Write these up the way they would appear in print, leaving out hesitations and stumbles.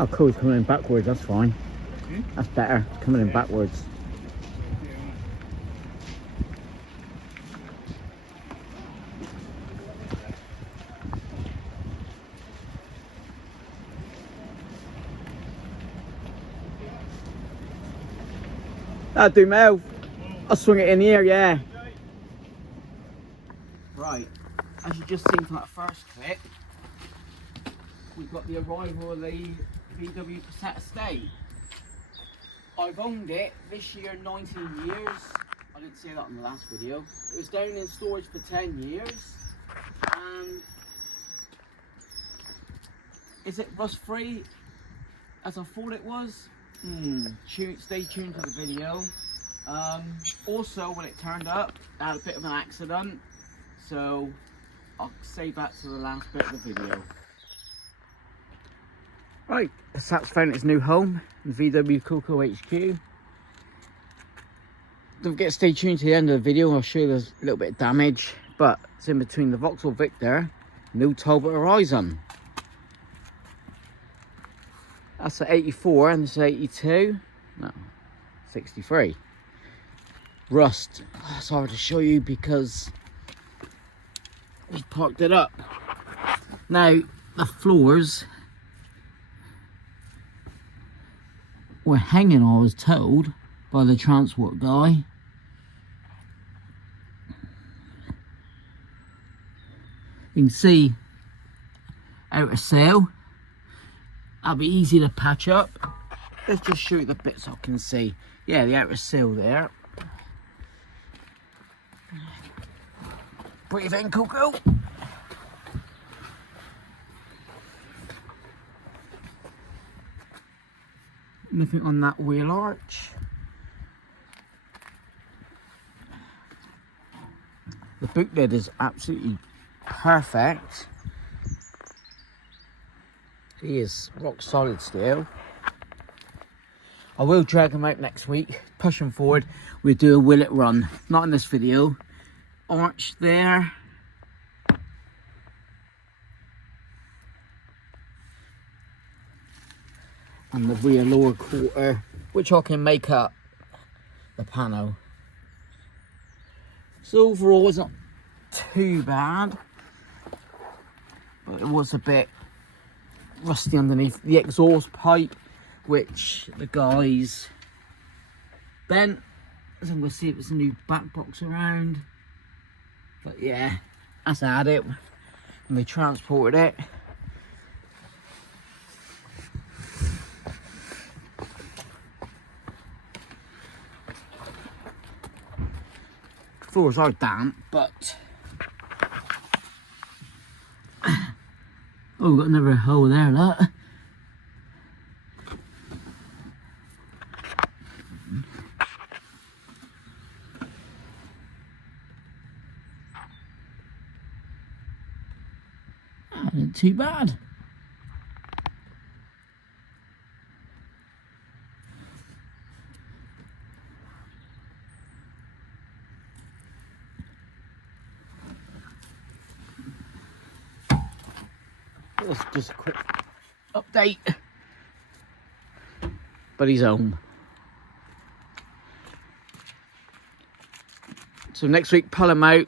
Oh cool, it's coming in backwards, that's fine. That's better, it's coming in backwards. That'll do, Mel. I'll swing it in here, yeah. Right, as you just seen from that first clip, we've got the arrival of the Vw Passat estate. I've owned it this year 19 years. I didn't say that in the last video. It was down in storage for 10 years. And is it rust free as I thought it was? Stay tuned to the video. Also, when it turned up, I had a bit of an accident, so I'll save that to the last bit of the video. Right, Passat's found its new home in vwcoco HQ. Don't forget to stay tuned to the end of the video. I'll show you there's a little bit of damage, but it's in between the Vauxhall Victor and the Talbot Horizon. That's at 84 and this is 82. No, 63. Rust. Oh, it's hard to show you because we parked it up. Now, the floors were hanging, I was told, by the transport guy. You can see outer sill. That'll be easy to patch up. Let's just show you the bits I can see. Yeah, the outer sill there. Breathe in, Coco. Nothing on that wheel arch. The boot lid is absolutely perfect. He is rock solid still. I will drag him out next week. Push him forward. We'll do a will it run. Not in this video. Arch there. And the rear lower quarter, which I can make up the panel. So overall it's not too bad, but it was a bit rusty underneath. The exhaust pipe, which the guys bent, as I'm going to see if there's a new back box around, but yeah, that's had it and they transported it. Floors are damp, but oh, we've got another hole there, look. That isn't too bad. That's just a quick update, but he's home. So next week, pull him out.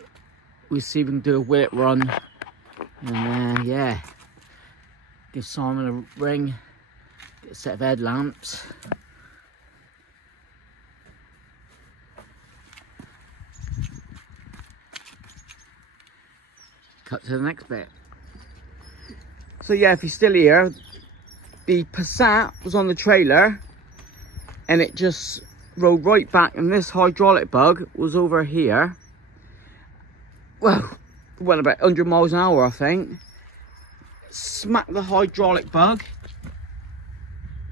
We'll see if we can do a will it run, and yeah, give Simon a ring, get a set of headlamps. Cut to the next bit. So yeah, if you're still here, the Passat was on the trailer and it just rolled right back, and this hydraulic bug was over here. Well, it went about 100 miles an hour, I think. Smacked the hydraulic bug,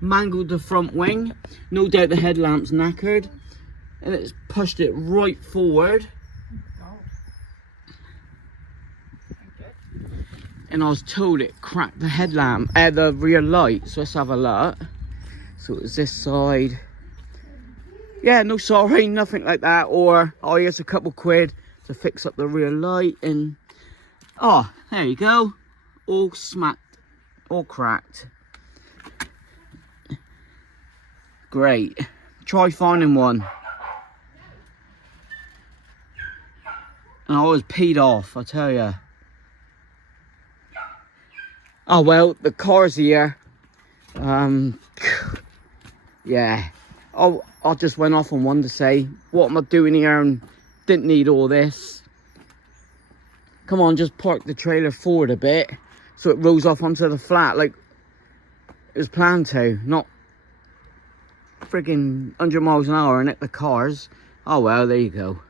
mangled the front wing. No doubt the headlamp's knackered, and it's pushed it right forward. and I was told it cracked the headlamp, the rear light. So let's have a look. So it was this side. Yeah, no sorry, nothing like that. Or, oh, here's a couple quid to fix up the rear light. And, oh, there you go. All smacked, all cracked. Great. Try finding one. And I was peed off, I tell you. Oh well, the car's here. Yeah. Oh, I just went off on one to say, what am I doing here, and didn't need all this. Come on, just park the trailer forward a bit so it rolls off onto the flat like it was planned to, not friggin' 100 miles an hour and hit the cars. Oh well, there you go.